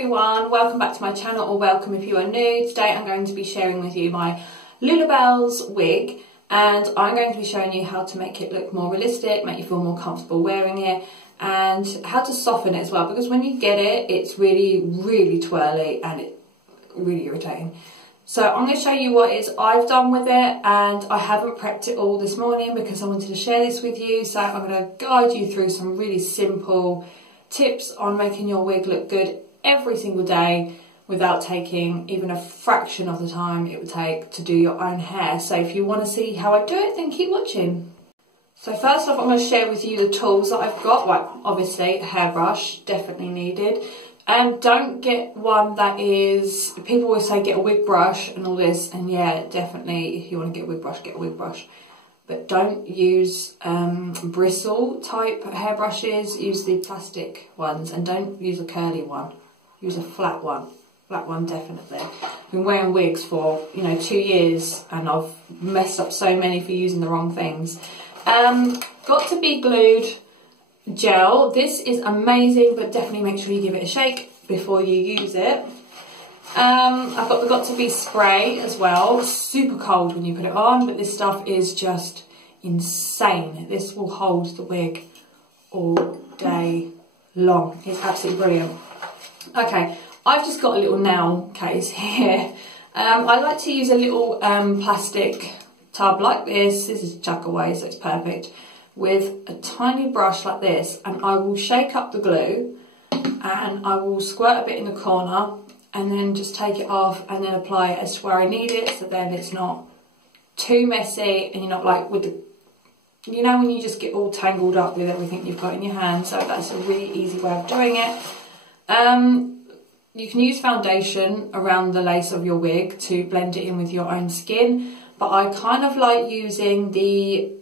everyone, welcome back to my channel, or welcome if you are new. Today I'm going to be sharing with you my Lullabellz wig, and I'm going to be showing you how to make it look more realistic, make you feel more comfortable wearing it, and how to soften it as well, because when you get it, it's really twirly and it's really irritating. So I'm going to show you what I've done with it, and I haven't prepped it all this morning because I wanted to share this with you. So I'm going to guide you through some really simple tips on making your wig look good every single day without taking even a fraction of the time it would take to do your own hair. So if you want to see how I do it, then keep watching. So first off, I'm going to share with you the tools that I've got. Well, obviously a hairbrush, definitely needed. And don't get one that is, people always say get a wig brush and all this, and yeah, definitely if you want to get a wig brush, get a wig brush. But don't use bristle type hairbrushes, use the plastic ones, and don't use a curly one, use a flat one definitely. I've been wearing wigs for 2 years and I've messed up so many for using the wrong things. Got to be glued gel. This is amazing, but definitely make sure you give it a shake before you use it. I've got the Got To Be spray as well. Super cold when you put it on, but this stuff is just insane. This will hold the wig all day long. It's absolutely brilliant. Okay, I've just got a little nail case here. I like to use a little plastic tub like this. This is chuck away, so it's perfect. With a tiny brush like this, and I will shake up the glue and I will squirt a bit in the corner and then just take it off and then apply it as to where I need it, so then it's not too messy and you're not like with the, when you just get all tangled up with everything you've got in your hand. So that's a really easy way of doing it. You can use foundation around the lace of your wig to blend it in with your own skin, but I kind of like using the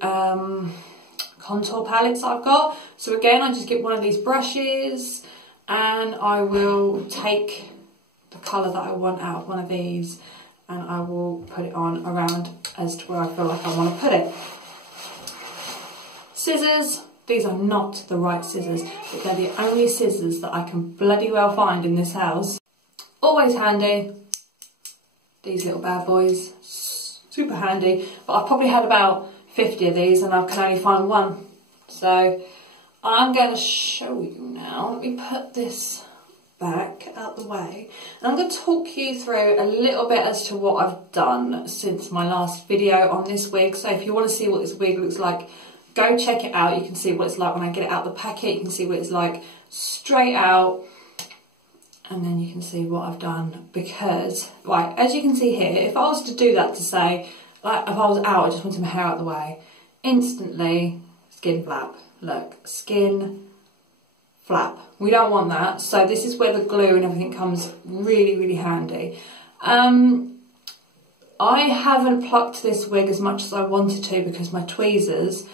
contour palettes I've got. So again, I just get one of these brushes and I will take the colour that I want out of one of these and I will put it on around as to where I feel like I want to put it. Scissors. These are not the right scissors, but they're the only scissors that I can bloody well find in this house. Always handy. These little bad boys. Super handy. But I've probably had about 50 of these and I can only find one. So I'm going to show you now. Let me put this back out the way. And I'm going to talk you through a little bit as to what I've done since my last video on this wig. So if you want to see what this wig looks like, go check it out. You can see what it's like when I get it out the packet. You can see what it's like straight out. And then you can see what I've done, because, right, as you can see here, if I was to do that to say, like if I was out, I just wanted my hair out of the way, instantly, skin flap. Look, skin flap. We don't want that. So this is where the glue and everything comes really handy. I haven't plucked this wig as much as I wanted to because my tweezers,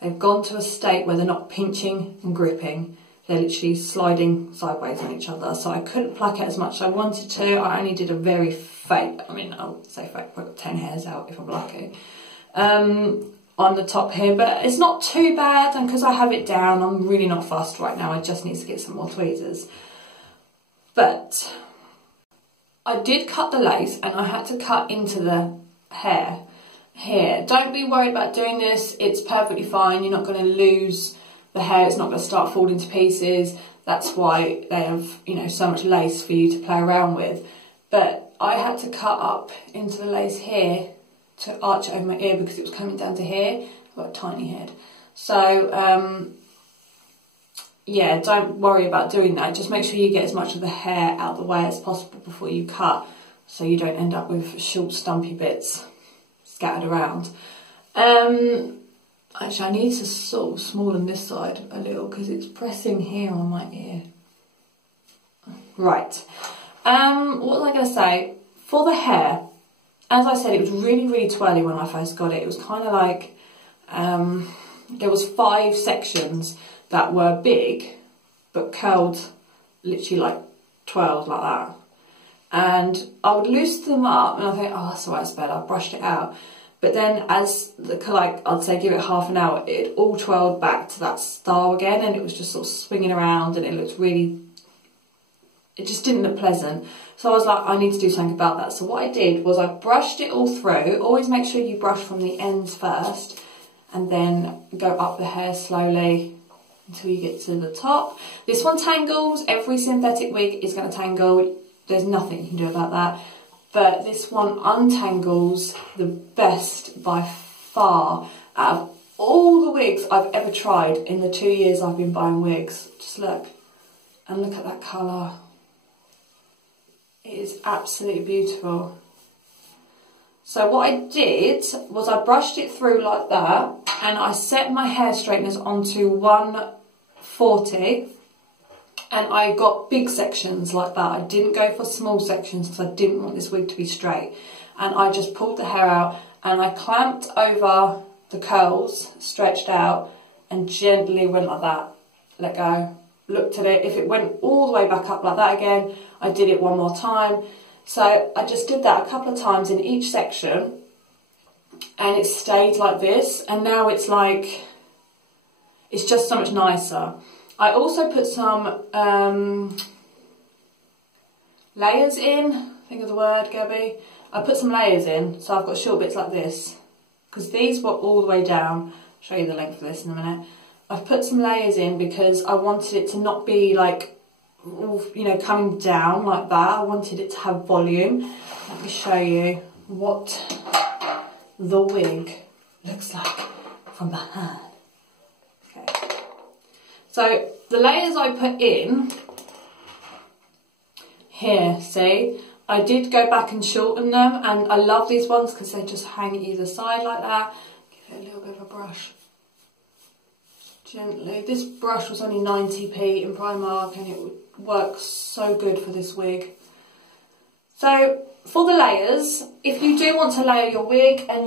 they've gone to a state where they're not pinching and gripping. They're literally sliding sideways on each other. So I couldn't pluck it as much as I wanted to. I only did a very fake, I'll say fake, I've got 10 hairs out if I'm lucky, on the top here. But it's not too bad, and because I have it down, I'm really not fussed right now. I just need to get some more tweezers. But I did cut the lace and I had to cut into the hair here. Don't be worried about doing this. It's perfectly fine. You're not going to lose the hair. It's not going to start falling to pieces. That's why they have, so much lace for you to play around with. But I had to cut up into the lace here to arch it over my ear because it was coming down to here. I've got a tiny head. So, yeah, don't worry about doing that. Just make sure you get as much of the hair out of the way as possible before you cut, so you don't end up with short stumpy bits scattered around. Actually, I need to sort of smoothen this side a little because it's pressing here on my ear. Right. What was I going to say? For the hair, as I said, it was really twirly when I first got it. It was kind of like, there was 5 sections that were big, but curled literally like twirled like that. And I would loosen them up and I think, oh, that's alright, it's better. I brushed it out. But then as, I'd say give it half an hour, it all twirled back to that style again, and it was just sort of swinging around and it looked really it just didn't look pleasant. So I was like, I need to do something about that. So what I did was I brushed it all through. Always make sure you brush from the ends first and then go up the hair slowly until you get to the top. This one tangles. Every synthetic wig is going to tangle. There's nothing you can do about that. But this one untangles the best by far out of all the wigs I've ever tried in the 2 years I've been buying wigs. Just look. And look at that colour. It is absolutely beautiful. So what I did was I brushed it through like that and I set my hair straighteners onto 140 and I got big sections like that. I didn't go for small sections because I didn't want this wig to be straight. And I just pulled the hair out and I clamped over the curls, stretched out and gently went like that. Let go. Looked at it. If it went all the way back up like that again, I did it one more time. So I just did that a couple of times in each section and it stayed like this, and now it's like, it's just so much nicer. I also put some layers in, think of the word, Gabby. I put some layers in, so I've got short bits like this, because these were all the way down. I'll show you the length of this in a minute. I've put some layers in because I wanted it to not be like, you know, coming down like that. I wanted it to have volume. Let me show you what the wig looks like from behind. Okay. So the layers I put in here, see, I did go back and shorten them, and I love these ones because they just hang either side like that. Give it a little bit of a brush. Gently. This brush was only 90p in Primark and it works so good for this wig. So for the layers, if you do want to layer your wig and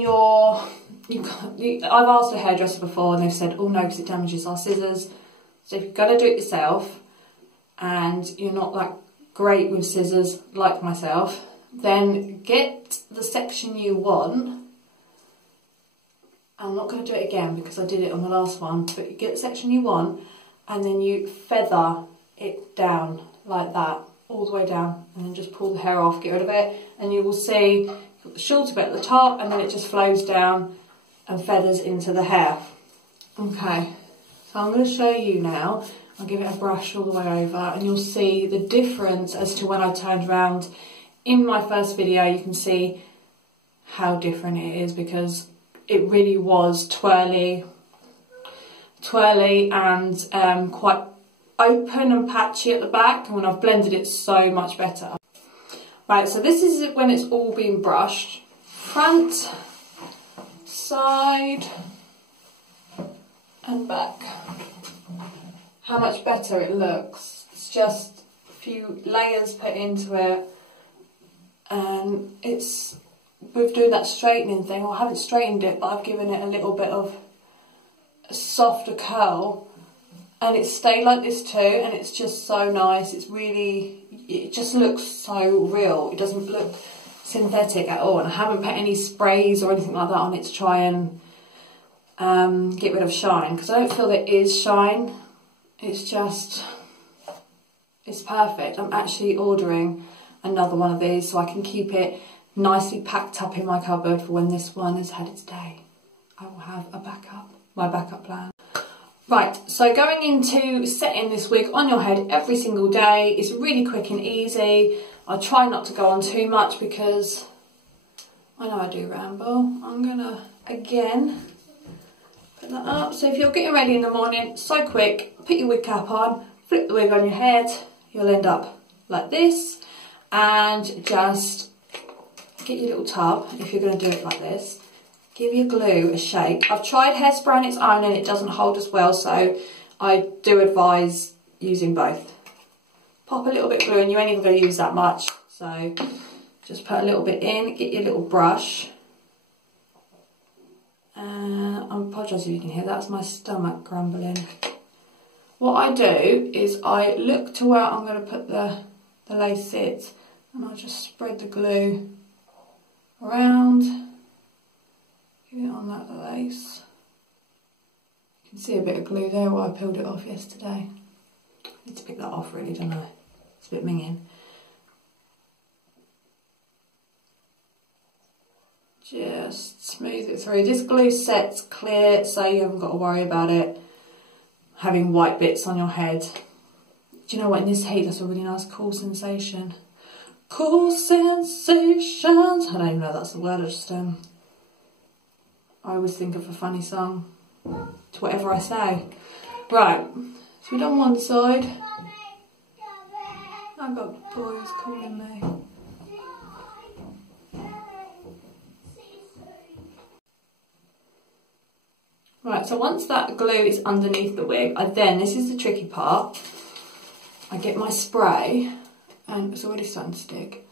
I've asked a hairdresser before and they've said, oh no, because it damages our scissors. So if you're going to do it yourself and you're not like great with scissors like myself, then get the section you want. I'm not going to do it again because I did it on the last one, but you get the section you want and then you feather it down like that, all the way down, and then just pull the hair off, get rid of it, and you will see the shorter bit at the top and then it just flows down and feathers into the hair. Okay, so I'm going to show you now. I'll give it a brush all the way over and you'll see the difference as to when I turned around. In my first video you can see how different it is because it really was twirly and quite open and patchy at the back, and when I've blended it, so much better. Right, so this is when it's all been brushed. Front, side and back. How much better it looks. It's just a few layers put into it and it's, with doing that straightening thing, well, I haven't straightened it, but I've given it a little bit of a softer curl and it stayed like this too, and it's just so nice. It's really, it just looks so real. It doesn't look synthetic at all, and I haven't put any sprays or anything like that on it to try and get rid of shine, because I don't feel there is shine. It's just, it's perfect. I'm actually ordering another one of these so I can keep it nicely packed up in my cupboard for when this one has had its day. I will have a backup, my backup plan. Right, so going into setting this wig on your head every single day is really quick and easy. I try not to go on too much because I know I do ramble. I'm gonna, again, put that up. So if you're getting ready in the morning, so quick, put your wig cap on, flip the wig on your head, you'll end up like this, and just get your little tub, if you're going to do it like this, give your glue a shake. I've tried hairspray on its own and it doesn't hold as well, so I do advise using both. Pop a little bit of glue, and you ain't even going to use that much, so just put a little bit in, get your little brush. I apologise if you can hear, that's my stomach grumbling. What I do is I look to where I'm going to put the lace sit, and I'll just spread the glue around, give it on that lace. You can see a bit of glue there where I peeled it off yesterday. I need to pick that off really, don't I? It's a bit minging. Just smooth it through. This glue sets clear, so you haven't got to worry about it having white bits on your head. Do you know what, in this heat, that's a really nice cool sensation. Cool sensations. I don't even know that's the word, I always think of a funny song to whatever I say. Right, so we've done one side. I've got boys calling me. Right, so once that glue is underneath the wig, this is the tricky part, I get my spray, and it's already starting to stick,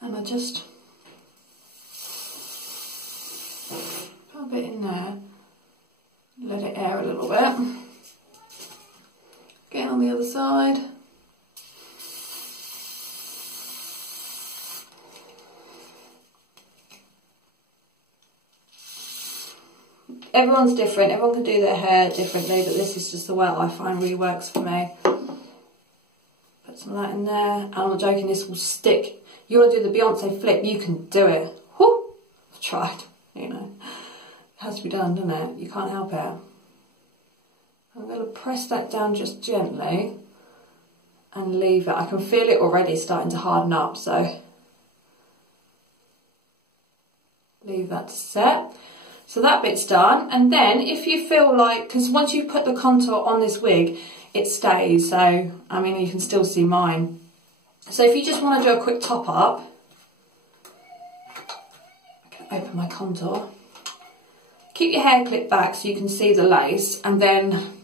and I just put a bit in there, let it air a little bit, get on the other side. Everyone's different, everyone can do their hair differently, but this is just the way I find really works for me. Put some of that in there, and I'm not joking, this will stick. You want to do the Beyonce flip, you can do it. Whoo! I've tried, you know. It has to be done, doesn't it? You can't help it. I'm going to press that down just gently and leave it. I can feel it already starting to harden up, so leave that to set. So that bit's done, and then if you feel like, because once you put the contour on this wig, it stays, so, I mean, you can still see mine. So if you just want to do a quick top up, I can open my contour. Keep your hair clipped back so you can see the lace, and then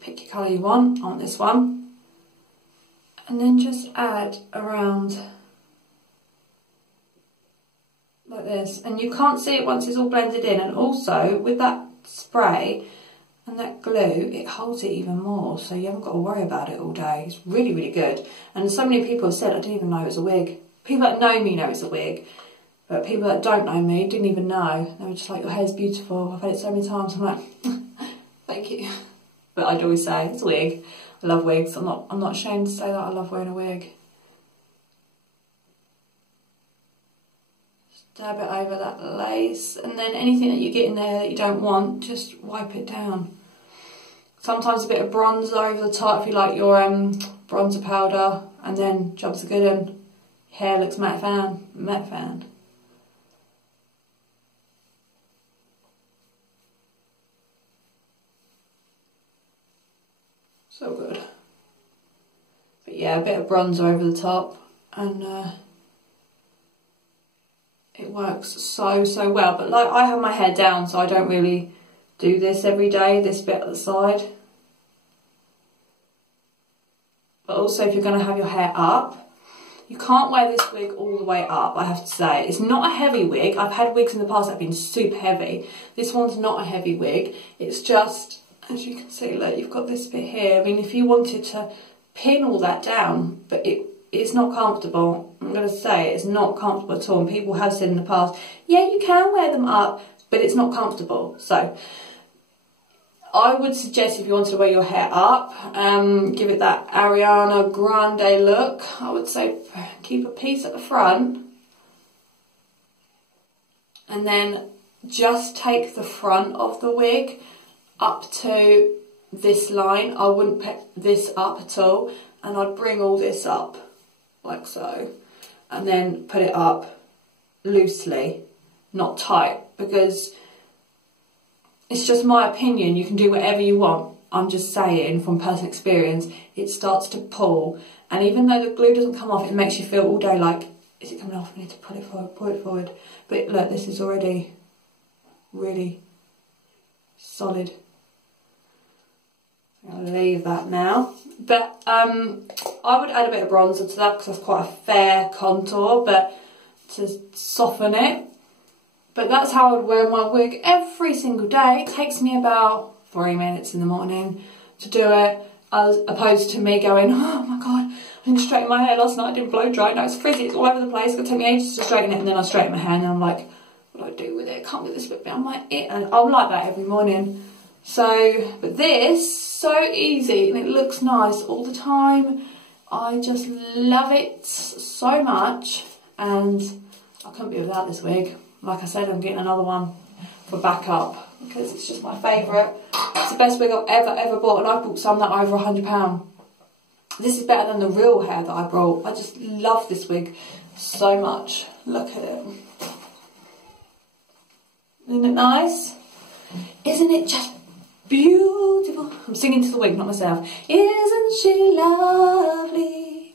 pick your colour you want. I want this one. And then just add around like this, and you can't see it once it's all blended in, and also with that spray and that glue it holds it even more, so you haven't got to worry about it all day. It's really, really good. And so many people have said, I didn't even know it was a wig. People that know me know it's a wig, but people that don't know me didn't even know. They were just like, your hair's beautiful. I've had it so many times. I'm like, thank you. But I'd always say it's a wig. I love wigs. I'm not ashamed to say that I love wearing a wig. Dab it over that lace, and then anything that you get in there that you don't want, just wipe it down. Sometimes a bit of bronzer over the top if you like your bronzer powder, and then jobs are good and hair looks matte fan. Matte fan. So good. But yeah, a bit of bronzer over the top, and it works so well. But like, I have my hair down, so I don't really do this every day, this bit at the side. But also, if you're going to have your hair up, you can't wear this wig all the way up, I have to say. It's not a heavy wig. I've had wigs in the past that have been super heavy. This one's not a heavy wig. It's just, as you can see, look, you've got this bit here. I mean, if you wanted to pin all that down, but it's not comfortable. I'm going to say it's not comfortable at all. And people have said in the past, yeah, you can wear them up, but it's not comfortable. So I would suggest if you wanted to wear your hair up, give it that Ariana Grande look, I would say keep a piece at the front. And then just take the front of the wig up to this line. I wouldn't pick this up at all. And I'd bring all this up like so, and then put it up loosely, not tight, because it's just my opinion. You can do whatever you want. I'm just saying from personal experience, it starts to pull, and even though the glue doesn't come off, it makes you feel all day like, is it coming off? I need to pull it forward. But look, this is already really solid. I'll leave that now. But I would add a bit of bronzer to that because that's quite a fair contour, but to soften it. But that's how I would wear my wig every single day. It takes me about 3 minutes in the morning to do it, as opposed to me going, oh my god, I didn't straighten my hair last night, I didn't blow dry, now it's frizzy, it's all over the place, it's going to take me ages to straighten it, and then I straighten my hair and I'm like, what do I do with it? I can't get this bit on my ear. And I'm like that every morning. So, but this, so easy, and it looks nice all the time. I just love it so much, and I couldn't be without this wig. Like I said, I'm getting another one for backup because it's just my favourite. It's the best wig I've ever bought, and I've bought some that are over £100. This is better than the real hair that I brought. I just love this wig so much. Look at it. Isn't it nice? Isn't it just beautiful? I'm singing to the wig, not myself. Isn't she lovely?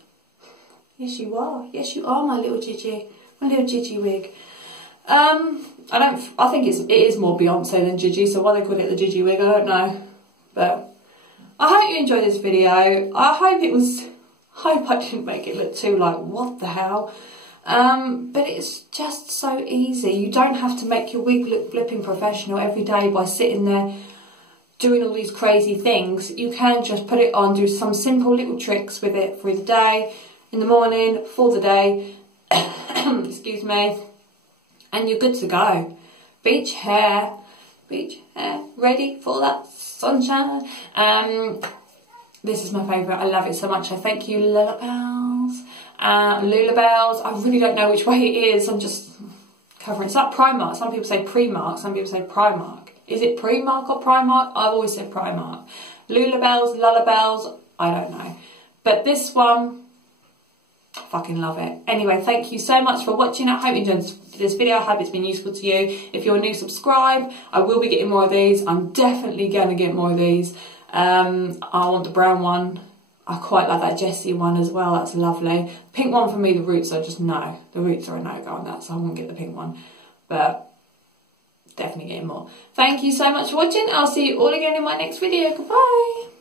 Yes, you are. Yes, you are, my little Gigi. My little Gigi wig. I think it is more Beyonce than Gigi, so why they call it the Gigi wig, I don't know. But I hope you enjoyed this video. I hope I didn't make it look too like, what the hell? But it's just so easy. You don't have to make your wig look flipping professional every day by sitting there doing all these crazy things. You can just put it on, do some simple little tricks with it through the day, in the morning, for the day, excuse me, and you're good to go. Beach hair, ready for that sunshine. This is my favourite. I love it so much. I thank you, Lullabellz. Lullabellz. I really don't know which way it is. I'm just covering. It's like Primark. Some people say Primark. Some people say Primark. Is it Primark or Primark? I've always said Primark. Lullabellz. I don't know. But this one, I fucking love it. Anyway, thank you so much for watching. I hope you enjoyed this video. I hope it's been useful to you. If you're new, subscribe. I will be getting more of these. I'm definitely going to get more of these. I want the brown one. I quite like that Jessie one as well. That's lovely. Pink one for me, the roots are just no. The roots are a no-go on that, so I won't get the pink one. But definitely getting more. Thank you so much for watching. I'll see you all again in my next video. Goodbye.